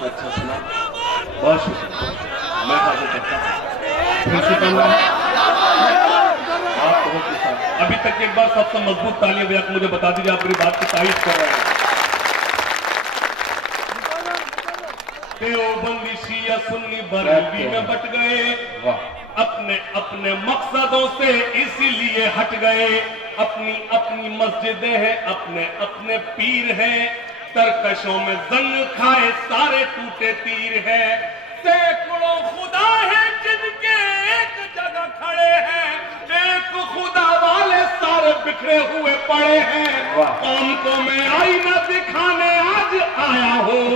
अच्छा सुना, बहुत शुक्रिया। मैं हाजिर करता हूँ प्रिंसिपल मैम, आप बहुत किसान। अभी तक एक बार सबसे मजबूत तालियां बजा के मुझे बता दीजिए आप मेरी बात की तारीफ कर रहे हैं। देवबंदी शिया सुन्नी बरेलवी में बट गए, अपने अपने मकसदों से इसीलिए हट गए। अपनी अपनी मस्जिदें हैं, अपने अपने पीर हैं, तरकशों में जंग खाए सारे टूटे तीर हैं। सैकड़ों खुदा हैं जिनके एक जगह खड़े हैं, एक खुदा वाले सारे बिखरे हुए पड़े हैं। कौम को मैं आईना दिखाने आज आया हूँ,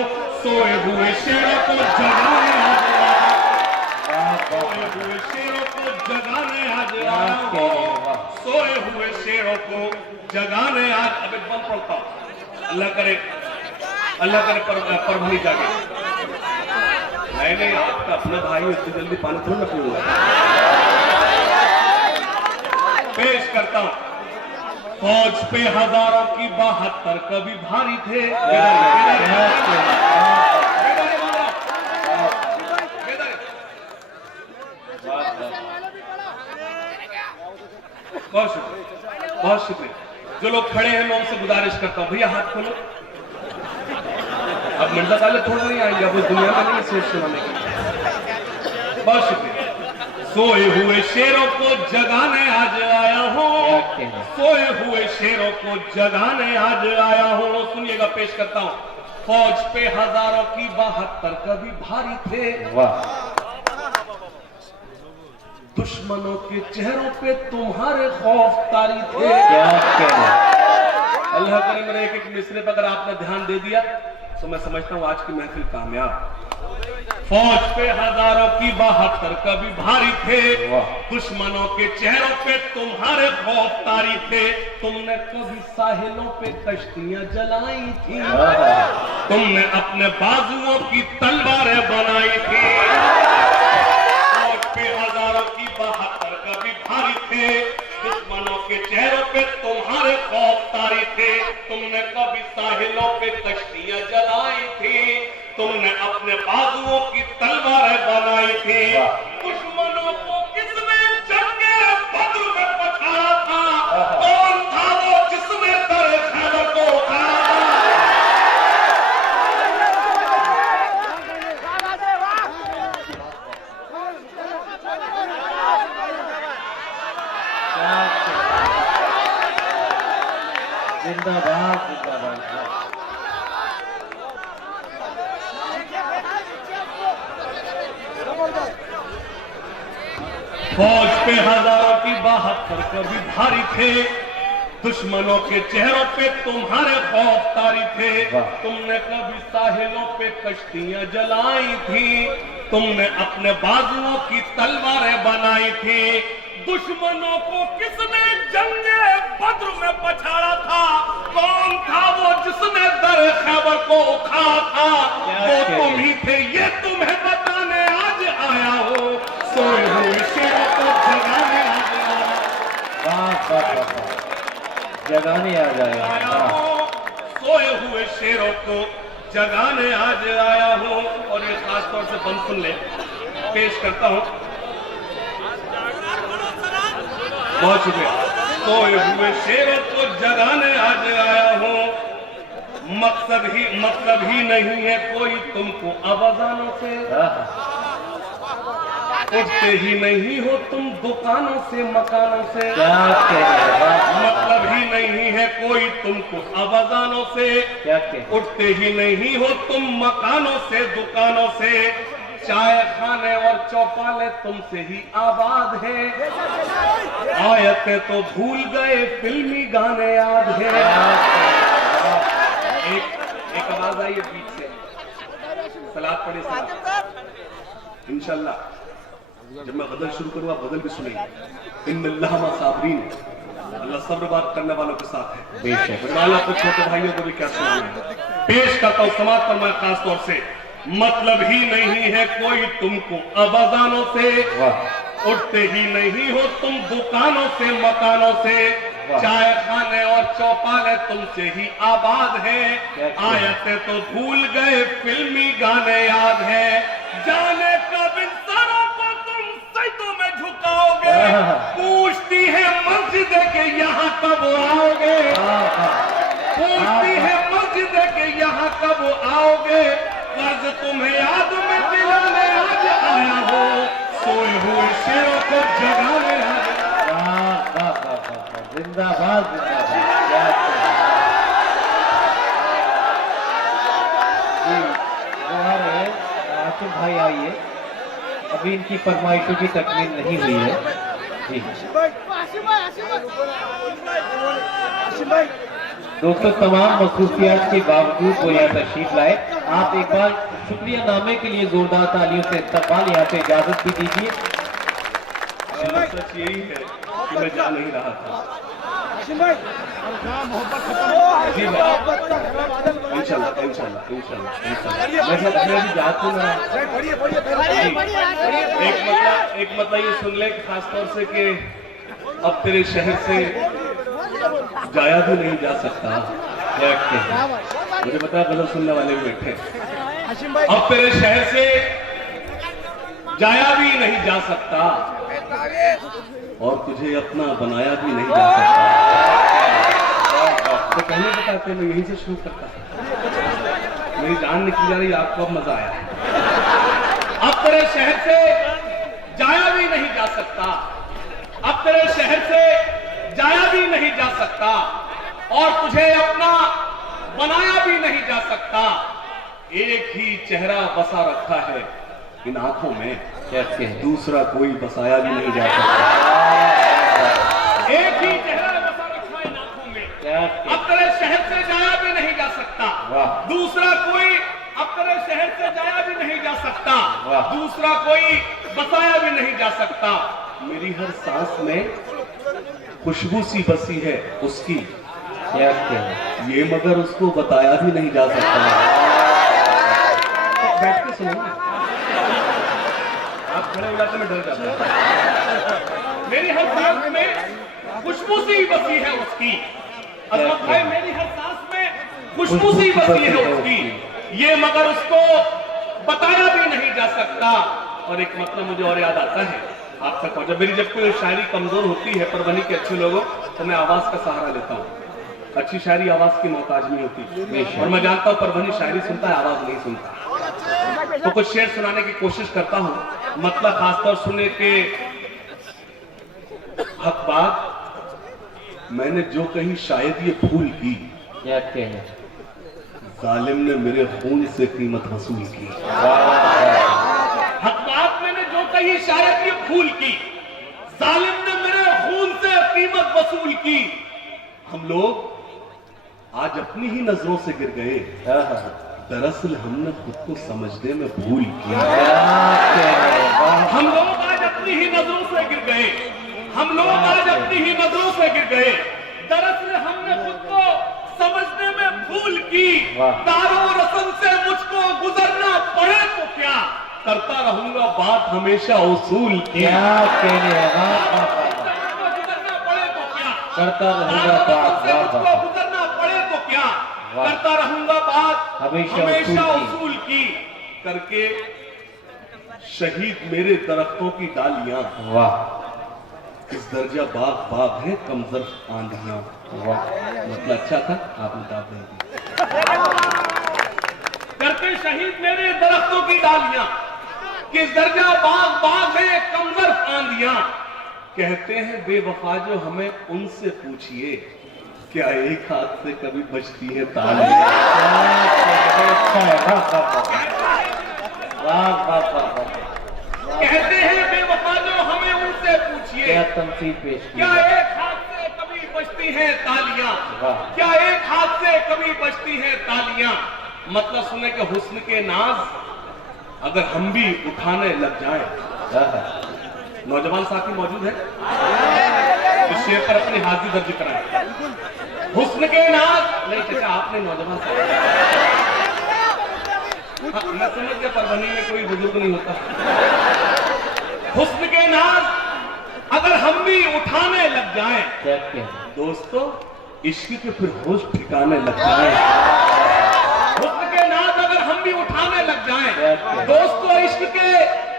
सोए हुए शेरों को जगाने आज आया हूँ, सोए हुए शेरों को जगाने आज आया हूँ, सोए हुए शेरों को जगाने आज। अब एक बम पड़ता हूँ, अल्लाह करे पर भली जागे। नहीं आपका अपना भाई इतनी जल्दी पानी थोड़ा न पीऊंगा। पेश करता हूं, फौज पे हजारों की 72 कभी भारी थे। बहुत शुक्रिया। जो लोग खड़े हैं मैं उनसे गुजारिश करता हूं, भैया हाथ खोलो। अब मिर्जा साले थोड़ा नहीं आएंगे, अब उस दुनिया में नहीं शेर सुनाने की। बहुत शुक्रिया। सोए हुए शेरों को जगाने आज आया हूँ, सोए हुए शेरों को जगाने आज आया हूँ। सुनिएगा, पेश करता हूँ, फौज पे हजारों की 72 कभी भारी थे। दुश्मनों के चेहरों पे तुम्हारे खौफ तारी थे। अल्लाह करे मेरे एक एक मिसरे पर अगर आपने ध्यान दे दिया तो मैं समझता हूं आज की महफिल कामयाब। फौज पे हजारों की 72 कभी भारी थे, दुश्मनों के चेहरों पे तुम्हारे खौफ तारी थे। तुमने कभी साहिलों पे कश्तियां जलाई थी, तुमने अपने बाजुओं की तलवारें बनाई थी। फौज पे हजारों की 72 कभी भारी थे, दुश्मनों के चेहरों पे तुम्हारे खौफ तारी थे। तुमने कभी साहिलों पे कश्तियां जलाई थी, तुमने अपने बाजुओं की तलवारें बनाई थी। दुश्मनों को किसने जंगे बद्र में पछाड़ा था? कौन था वो जिसने दर खैबर को उखाड़ा था? जिंदाबाद जिंदाबाद। फौज पे हजारों की 72 कभी भारी थे, दुश्मनों के चेहरों पे तुम्हारे खौफ तारी थे। तुमने कभी साहिलों पे कश्तियां जलाई थी, तुमने अपने बाजुओं की तलवारें बनाई थी। दुश्मनों को किसने जंगे बद्र में पछाड़ा था? कौन था वो जिसने दर खैबर को उखाड़ा था? वो तुम ही थे, ये तुम्हें बताने आज आया हो, सोए हुए शेरों को जगाने आज आया। जगाने आ जाएगा। सोए हुए शेरों को जगाने आज आया हूँ। और ये खास तौर से बंद सुन ले, पेश करता हूँ। बहुत शुक्रिया। सोए हुए शेरों को जगाने आज आया हूँ, मतलब ही नहीं है कोई तुमको आवाजानों से, उठते ही नहीं हो तुम दुकानों से मकानों से। मतलब ही नहीं है कोई तुमको आवाजानों से, उठते ही नहीं हो तुम मकानों से दुकानों से। चाय खाने और चौपाले तुमसे ही आबाद है, आयतें तो भूल गए फिल्मी गाने याद है। एक आवाज आई है बीच से, सलाद पढ़े सलाद। इंशाल्लाह जब मैं गजल शुरू करूंगा गजल भी सुनेंगे। इन्नल्लाह मा साबरीन, अल्लाह सब्र बात करने वालों के साथ है। बेशक अपने छोटे भाइयों को भी क्या सुनाऊंगा। पेश करता हूं समाज पर मैं खास तौर से, मतलब ही नहीं है कोई तुमको आवाजानों से, उठते ही नहीं हो तुम दुकानों से मकानों से। चाय खाने और चौपाले तुमसे ही आबाद है, आयतें तो भूल गए फिल्मी गाने याद है, जाने कब इन सरों को तुम सजदों में झुकाओगे। पूछती है मस्जिद के यहाँ कब आओगे, पूछती है मस्जिद के यहाँ कब आओगे। कर्ज तुम्हें याद में दिलाने आज आया हो, सोए हुए शेरों को जगाने आया। जिंदाबाद जिंदाबाद। जी हमारे आसिफ भाई आइए, अभी इनकी फरमाइशों की तकमील नहीं हुई है। जी दोस्तों, तमाम मखसूसियात के बावजूद वो यहाँ तशरीफ लाए। आप एक बार शुक्रिया नामे के लिए जोरदार तालियों से इस्तकबाल यहाँ पे इजाजत भी दीजिए। सच यही है कि मैं जा नहीं रहा था। इंशाल्लाह एक मतलब ये सुन ले खासतौर से कि अब तेरे शहर से जाया भी नहीं जा सकता। मुझे पता है गलत सुनने वाले भी बैठे। अब तेरे शहर से जाया भी नहीं जा सकता और तुझे अपना बनाया भी नहीं जा सकता। तो कहने बताते मैं यहीं से शुरू करता। मेरी जान निकल जा रही, आपको अब मजा आया। अब तेरे शहर से जाया भी नहीं जा सकता, अब तेरे शहर से जाया भी नहीं जा सकता और तुझे अपना बनाया भी नहीं जा सकता। एक ही चेहरा बसा रखा है इन आंखों में, दूसरा कोई बसाया भी नहीं जा सकता। एक ही चेहरा बसा रखा है इन आंखों में, अब तेरे शहर से जाया भी नहीं जा सकता। दूसरा कोई अब तेरे शहर से जाया भी नहीं जा सकता, दूसरा कोई बसाया भी नहीं जा सकता। मेरी हर सांस में खुशबू सी बसी है उसकी, ये मगर उसको बताया भी नहीं जा सकता। बैठ के सुनो, आप खड़े इलाके में डर जाते हैं। मेरी हर सांस में खुशबू सी बसी है उसकी, अजमत भाई मेरी हर सांस में खुशबू सी बसी है उसकी, ये मगर उसको बताया भी नहीं जा सकता। और एक मतलब मुझे और याद आता है आप तक पहुंचा। मेरी जब कोई शायरी कमजोर होती है परभनी के अच्छे लोगों, तो मैं आवाज का सहारा लेता हूँ। अच्छी शायरी आवाज की मोहताज नहीं होती, और मैं जानता हूँ परभनी शायरी सुनता है, आवाज नहीं सुनता। तो कुछ शेर सुनाने की कोशिश करता हूँ, मतलब खासतौर सुनने के हक बात। मैंने जो कही शायद ये भूल की, जालिम ने मेरे खून से कीमत वसूल की। हक बात मैंने जो कही शायद ये भूल की, जालिम ने मेरे खून से कीमत वसूल की। हम लोग आज अपनी ही नजरों से गिर गए, दरअसल हमने खुद को समझने में भूल किया। हम लोग आज अपनी ही नजरों से गिर गए, हम लोग आज अपनी ही नजरों से गिर गए, दरअसल हमने खुद को समझने में भूल की। दारो रस्म से मुझको गुजरना पड़े तो क्या, करता रहूंगा बात हमेशा उसूल की। गुजरना पड़े तो क्या, करता रहूंगा गुजरना पड़े तो क्या, करता रहूंगा बात हमेशा उसूल की। करके शहीद मेरे दरख्तों की डालियां, वाह इस दर्जा बाग बाग है कमजर आंधियां। वाह मतलब अच्छा था, आपने दाद नहीं दी। करके शहीद मेरे दरख्तों की डालियां, किस दर्जा बाग बाग है कमजर आंधियां। कहते हैं बेवफा जो हमें उनसे पूछिए, क्या एक हाथ से कभी बजती है तालियां। कहते हैं बेवफा जो हमें उनसे पूछिए, तमसील पेश क्या एक हाथ से कभी बजती हैं तालियां, क्या एक हाथ से कभी बजती हैं तालियां। मतलब सुने के हुस्न के नाज अगर हम भी उठाने लग जाएं। नौजवान साथी मौजूद है, इस शेर पर अपनी हाजिरी दर्ज कराएं। हुस्न के नाज नहीं चाचा, आपने नौजवान साथी, मैं समझ गया परभनी में कोई बुजुर्ग नहीं होता। हुस्न के नाज अगर हम भी उठाने लग जाएं दोस्तों, इश्क के फिर होश ठिकाने लग जाएं। हुस्न के नाज अगर हम भी उठाने लग जाएं, दोस्तों इश्क के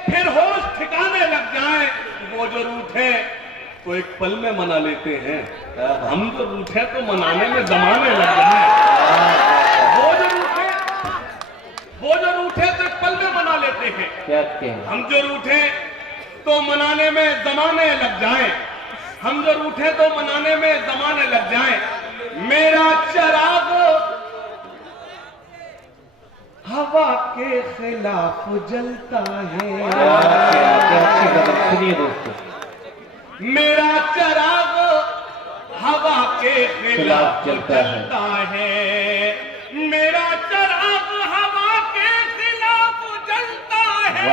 फिर होश ठिकाने लग जाएं, वो जो रूठे तो एक पल में मना लेते हैं, हम जो रूठे तो मनाने में जमाने लग जाएं। वो जो रूठे तो एक पल में मना लेते हैं, हम जो रूठे तो मनाने में जमाने लग जाएं, हम जो रूठे तो मनाने में जमाने लग जाएं। मेरा चराग हवा के खिलाफ जलता है, सुनिए दोस्तों, मेरा चराग हवा के खिलाफ जलता है, मेरा चराग हवा के खिलाफ जलता है,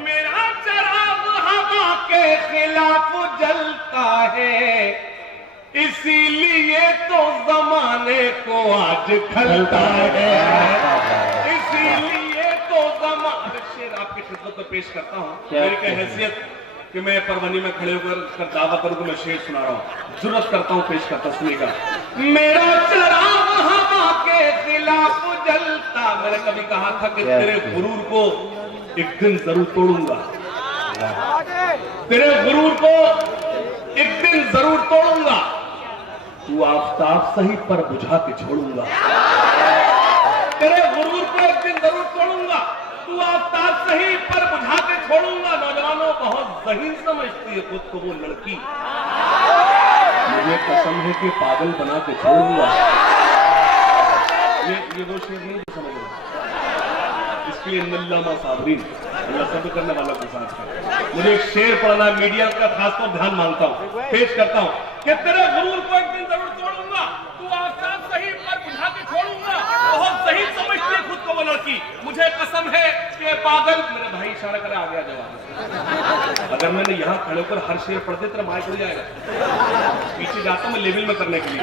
मेरा चराग हवा के खिलाफ जलता है, इसीलिए तो जमाने को आज खलता है, इसीलिए तो जमाने। शेर आपकी खिदमत में पेश करता हूँ मेरी क्या हैसियत कि मैं परवनी में खड़े होकर दावा करूं कि मैं शेर सुना रहा हूं, जुर्रत करता हूं, पेश करता हूं, सुनिएगा। मेरा चराग हवा के खिलाफ जलता, मैंने कभी कहा था कि तेरे गुरूर को एक दिन जरूर तोड़ूंगा, तेरे गुरूर को एक दिन जरूर तोड़ूंगा, तू आफताब सही पर बुझा के छोड़ूंगा, तेरे गुरूर को एक दिन जरूर तोड़ूंगा, तू आफताब सही पर बुझा के छोड़ूंगा। नौजवानों बहुत ज़हीन समझती है खुद को वो लड़की, मुझे कसम है कि पागल बना के छोड़ूंगा। ये वो शेर नहीं जो समझ रहे, इसके लिए नल्लामा साबरीन अल्लाह सब करने वाला के साथ है। मुझे एक शेर पढ़ना मीडिया का खासतौर ध्यान मांगता हूँ, पेश करता हूँ कि तेरे गुरूर को एक दिन जरूर तोड़ूंगा, तू आफताब सही पर बुझा के छोड़ूंगा। बहुत सही समझती है खुद को वो लड़की, मुझे कसम है कि पागल, मेरे भाई इशारा करे आ गया जवाब। अगर मैंने यहाँ खड़े होकर हर शेर पढ़ते तेरा माइक हो जाएगा, पीछे जाता हूँ मैं लेवल में करने के लिए।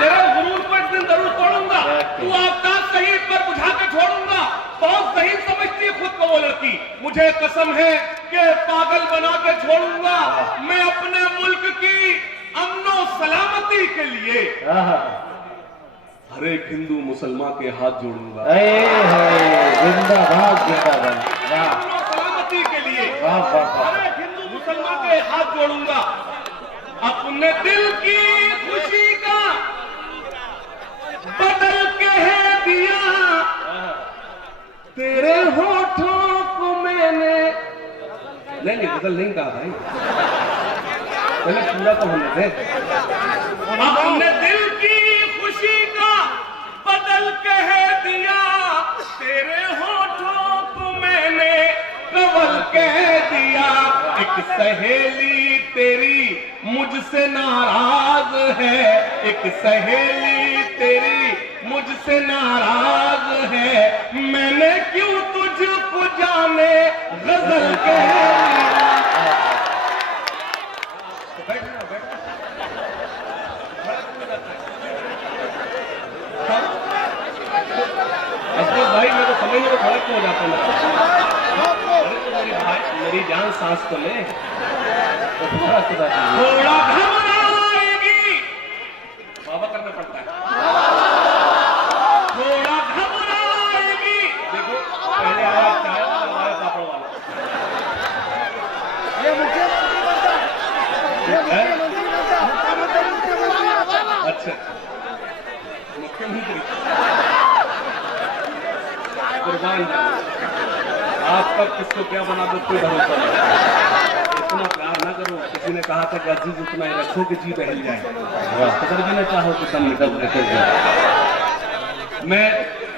तेरे गुरूर को एक दिन जरूर तोड़ूंगा, तू आफताब सही पर बुझा के छोड़ूंगा। बहुत सही समझती है खुद को वो लड़की, मुझे कसम है कि पागल बना के छोड़ूंगा। मैं अपने मुल्क की अमनो सलामती के लिए हर एक हिंदू मुसलमान के हाथ जोड़ूंगा, जिंदाबाद जिंदाबाद, अमनो सलामती के लिए हर एक हिंदू मुसलमान के हाथ जोड़ूंगा। अपने दिल की खुशी का बदल के है दिया, तेरे होठों को मैंने नहीं बदल नहीं कहा भाई, पहले पूरा तो होने दे। अपने दिल की खुशी का बदल कह दिया, तेरे होठों को मैंने कवल कह दिया। एक सहेली तेरी मुझसे नाराज है, एक सहेली तेरी मुझसे नाराज है, मैंने क्यों तुझको जाने गजल कह दिया। भाई मैं तो समझ में खड़क हो जाता हूँ, मेरी जान सांस तो ले, थोड़ा घबराएगी, बाबा करना पड़ता है, थोड़ा घबराएगी। देखो पहले आया चाय वाला, आया पापड़ वाला, अच्छा मुख्यमंत्री कुर्बान, आप तक किसको क्या बना दो कोई भरोसा नहीं। इतना प्यार ना करो, किसी ने कहा था कि अजीज उतना ही रखो कि जी बहल जाए, अगर भी ना चाहो तो कम निकल जाए।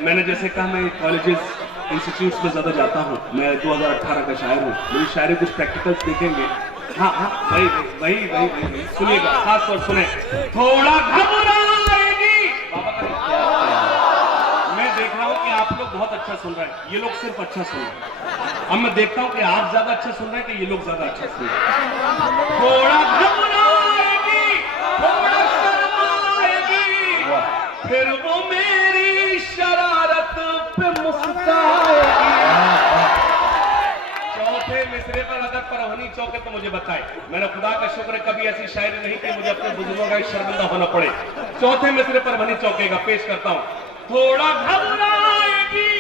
मैंने जैसे कहा मैं कॉलेजेस इंस्टीट्यूट्स में ज्यादा जाता हूँ, मैं 2018 का शायर हूँ, मेरी शायरी कुछ प्रैक्टिकल्स देखेंगे। हाँ वही सुनिएगा, खास तौर सुने। थोड़ा घबराएगी, बाबा का मैं देख रहा हूँ कि आप लोग बहुत अच्छा सुन रहे हैं, ये लोग सिर्फ अच्छा सुन रहे हैं। अब मैं देखता हूँ कि आप ज्यादा अच्छा सुन रहे हैं कि ये लोग ज्यादा अच्छा सुन रहे हैं। थोड़ा घबराएगी, थोड़ा शर्माएगी, फिर वो मेरी शरारत पे मुस्कुराएगी। चौथे मिसरे पर अगर परवनी चौके तो मुझे बताए, मैंने खुदा का शुक्र है कभी ऐसी शायरी नहीं कि मुझे अपने बुजुर्गों का शर्मिंदा होना पड़े। चौथे मिसरे पर वनी चौकेगा, पेश करता हूं। थोड़ा घबराएगी,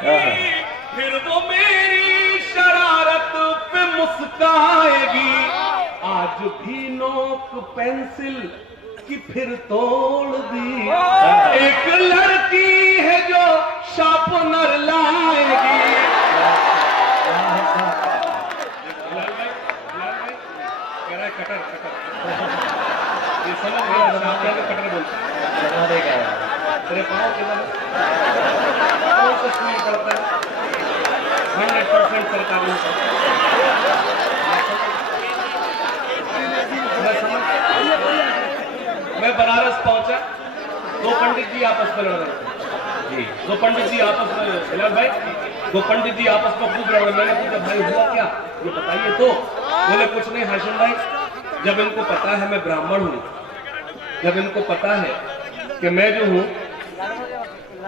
फिर वो मेरी शरारत पे मुस्काएगी। आज भी नोक पेंसिल की फिर तोड़ दी। एक लड़की है जो शार्पनर लाएगी। कह रहा है कटर कटर, ये समझ गया कटर बोलता है। तेरे पाँव के बाद कौन सा स्कूल पढ़ता है? 100% सरकारी मैं बनारस पहुंचा, दो पंडित जी आपस में लड़ रहे थे जी। दो पंडित जी आपस में, बिलाल भाई, दो पंडित जी आपस में खूब लड़ रहे। मैंने पूछा भाई हुआ क्या, ये बताइए तो। बोले कुछ नहीं हाशिम भाई, जब इनको पता है मैं ब्राह्मण हूँ, जब इनको पता है कि मैं जो हूँ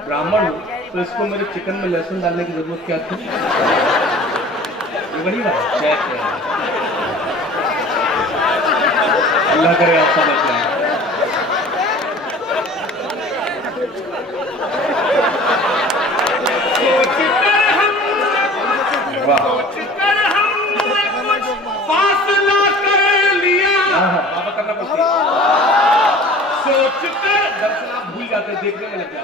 ब्राह्मण हूँ, तो इसको मेरे चिकन में लहसुन डालने की जरूरत क्या थी। ये वही बात है। अल्लाह करे आप समझ जाए। फासला कर लिया, बाबा करना पड़ता। सोच कर दर्शन आप भूल जाते, देखने में लग जाते।